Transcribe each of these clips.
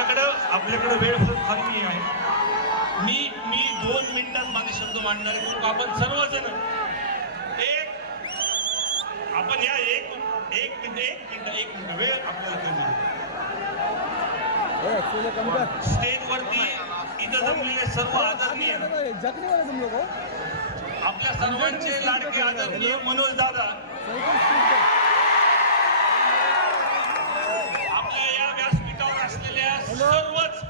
आपल्याकडं आपल्याकडं वेळ खूप कमी आहे. मी मी दोन मिनिटात माझे शब्द मांडणार आहे आपण सर्वजण. एक आपण या एक एक मिनिट एक मिनिट एक मिनिट वेळ आपल्याला कमी आहे. स्टेजवरती इथं जमलेले सर्व आदरणीय आपल्या सर्वांचे लाडके आदरणीय मनोज दादा. सर्वच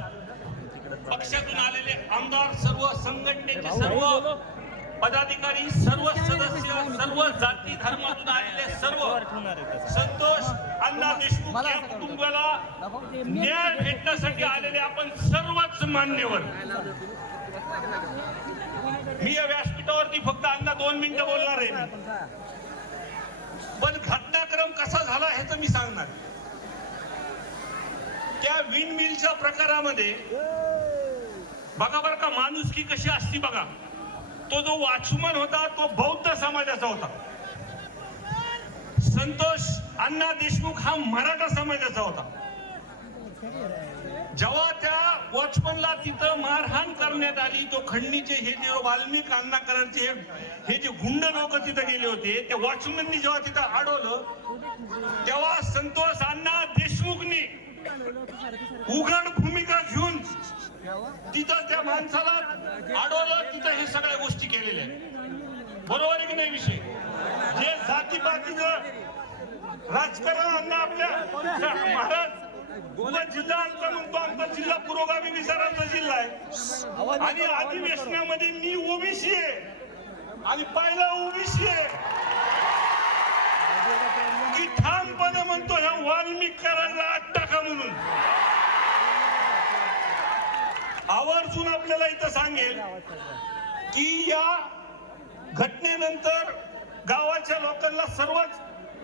पक्षातून आलेले आमदार सर्व संघटनेचे सर्व पदाधिकारी सर्व सदस्य सर्व जाती धर्मातून आलेले सर्व संतोष अण्णा देशमुख या कुटुंबाला न्याय भेटण्यासाठी आलेले आपण सर्वच मान्यवर. मी या व्यासपीठावरती फक्त अण्णा दोन मिनिटं बोलणार आहे पण घटनाक्रम कसा झाला ह्याचं मी सांगणार. या विंड मिलच्या प्रकारामध्ये बघा बरं का माणुसकी कशी असती बघा. तो जो वॉचमन होता तो बौद्ध समाजाचा होता. संतोष अण्णा देशमुख हा मराठा समाजाचा होता. जेव्हा त्या वॉचमनला तिथं मारहाण करण्यात आली तो खंडणीचे हे जे वाल्मिक अण्णा हे जे गुंड लोक तिथं गेले होते ते वॉचमननी जेव्हा तिथं अडवलं तेव्हा संतोष अण्णा उघड भूमिका घेऊन तिथं त्या माणसाला अडवलं तिथं हे सगळ्या गोष्टी केलेल्या आहेत. बरोबर आहे की नाही विषय? जे जातीपातीचं राजकारण आपल्या महाराज जिल्हा आमचा म्हणतो आमचा जिल्हा पुरोगामी विचारांचा जिल्हा आहे. आणि अधिवेशनामध्ये मी ओबीसी आहे. आणि पहिला ओबीसी आहे. की ठामपणे म्हणतो ह्या वाल्मिकरांना आत्ता आत टाका म्हणून? आवर्जून आपल्याला इथं सांगेल की या घटनेनंतर गावाच्या लोकांना सर्वच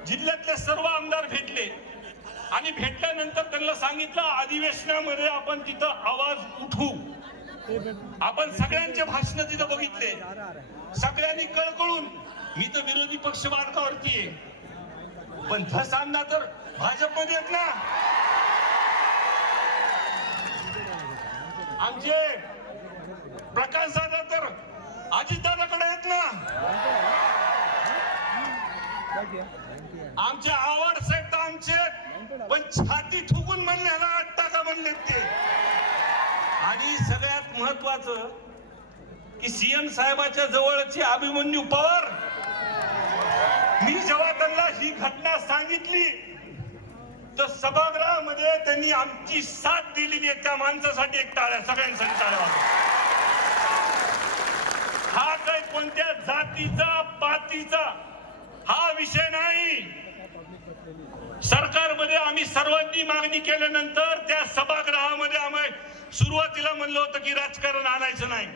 जिल्ह्यातले सर्व आमदार भेटले. आणि भेटल्यानंतर त्यांना सांगितलं अधिवेशनामध्ये आपण तिथं आवाज उठवू आपण सगळ्यांचे भाषण तिथं बघितले. सगळ्यांनी कळकळून मी तर विरोधी पक्ष मार्गावरती आहे. पण धसांना तर भाजपमध्ये येत ना. आमचे प्रकाश दादा तर अजितदादाकडे येत ना. आमचे आवड साहेब तर आमचे पण छाती ठुकून म्हणले ह्याला आत्ता का म्हणले ते? आणि सगळ्यात महत्वाचं की सीएम साहेबाच्या जवळची अभिमन्यू पवार मी जेव्हा त्यांना ही घटना सांगितली तर सभागृहामध्ये त्यांनी आमची साथ दिलेली आहे त्या माणसासाठी एक टाळ्या सगळ्यांसाठी टाळ्या हा काही कोणत्या जातीचा पातीचा हा विषय नाही. सरकारमध्ये आम्ही सर्वांनी मागणी केल्यानंतर त्या सभागृहामध्ये आम्ही सुरुवातीला म्हणलं होतं की राजकारण आणायचं नाही.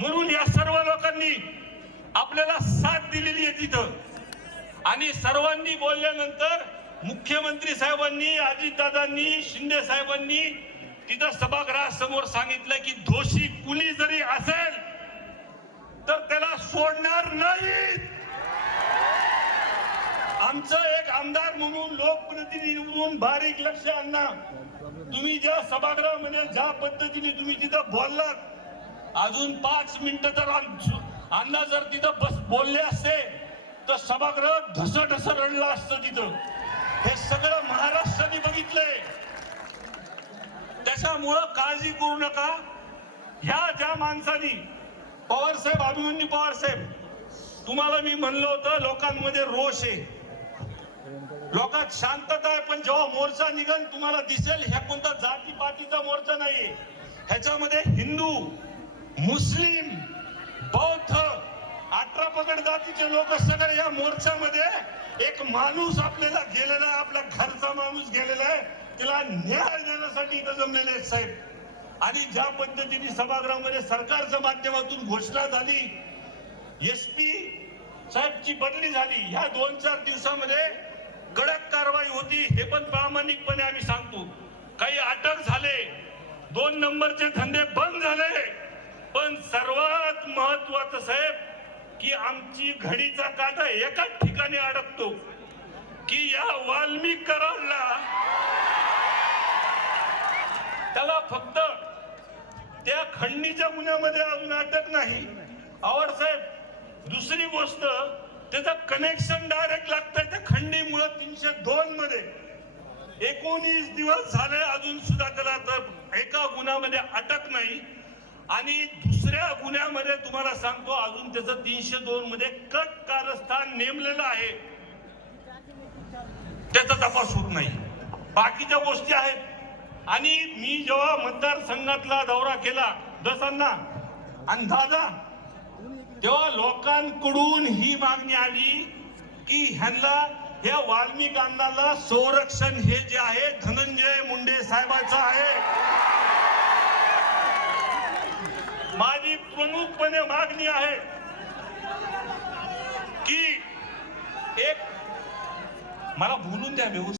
म्हणून या सर्व लोकांनी आपल्याला साथ दिलेली आहे तिथं. आणि सर्वांनी बोलल्यानंतर मुख्यमंत्री साहेबांनी अजितदादांनी शिंदे साहेबांनी तिथं सभागृहासमोर सांगितलं की दोषी कुणी जरी असेल तर त्याला सोडणार नाही. आमचं एक आमदार म्हणून लोकप्रतिनिधी म्हणून बारीक लक्ष आणणार तुम्ही ज्या सभागृहामध्ये ज्या पद्धतीने तुम्ही तिथं बोललात अजून पाच मिनिटं तर आम- जर तिथं बस बोलले असते तर सभागृह ढस ढस रडलं असतं तिथं. हे सगळं महाराष्ट्राने बघितलंय. त्याच्यामुळं काळजी करू नका. ह्या ज्या माणसानी पवार साहेब अभिमन्यू पवार साहेब तुम्हाला मी म्हणलं होतं लोकांमध्ये रोष आहे. लोकात शांतता आहे पण जेव्हा मोर्चा निघन तुम्हाला दिसेल ह्या कोणता जातीपातीचा मोर्चा नाहीये. ह्याच्यामध्ये हिंदू मुस्लिम बौद्ध अठरा पगड जातीचे लोक सगळे या मोर्चामध्ये एक माणूस आपल्याला गेलेला आहे आपल्या घरचा माणूस गेलेला आहे. तिला न्याय देण्यासाठी इथं जमलेले आहेत साहेब. आणि ज्या पद्धतीने सभागृहामध्ये सरकारच्या माध्यमातून घोषणा झाली एस पी साहेबची बदली झाली ह्या दोन चार दिवसामध्ये कडक कारवाई होती हे पण प्रामाणिकपणे आम्ही सांगतो. काही अटक झाले दोन नंबरचे धंदे बंद झाले पण सर्वात महत्वाचं साहेब की आमची घडीचा काटा एकाच ठिकाणी अडकतो की या वाल्मिक कराडला त्याला फक्त त्या खंडणीच्या गुन्ह्यामध्ये अजून अटक नाही. आवड साहेब दुसरी गोष्ट त्याचं कनेक्शन डायरेक्ट लागतंय त्या खंडीमुळे तीनशे दोन मध्ये. एकोणीस दिवस झाले अजून सुद्धा त्याला तर एका गुन्ह्यामध्ये अटक नाही. आणि दुसऱ्या गुन्ह्यामध्ये तुम्हाला सांगतो अजून त्याचं तीनशे दोन मध्ये कट कारस्थान नेमलेलं आहे. त्याचा तपास होत नाही. बाकीच्या गोष्टी आहेत. आणि मी जेव्हा मतदारसंघातला दौरा केला दसांना आणि दादा तेव्हा लोकांकडून ही मागणी आली की ह्यांना या वाल्मिक अण्णाला संरक्षण हे जे आहे धनंजय मुंडे साहेबाचं आहे माझी प्रमुखपणे मागणी आहे की एक मला बोलून द्या व्यवस्थित.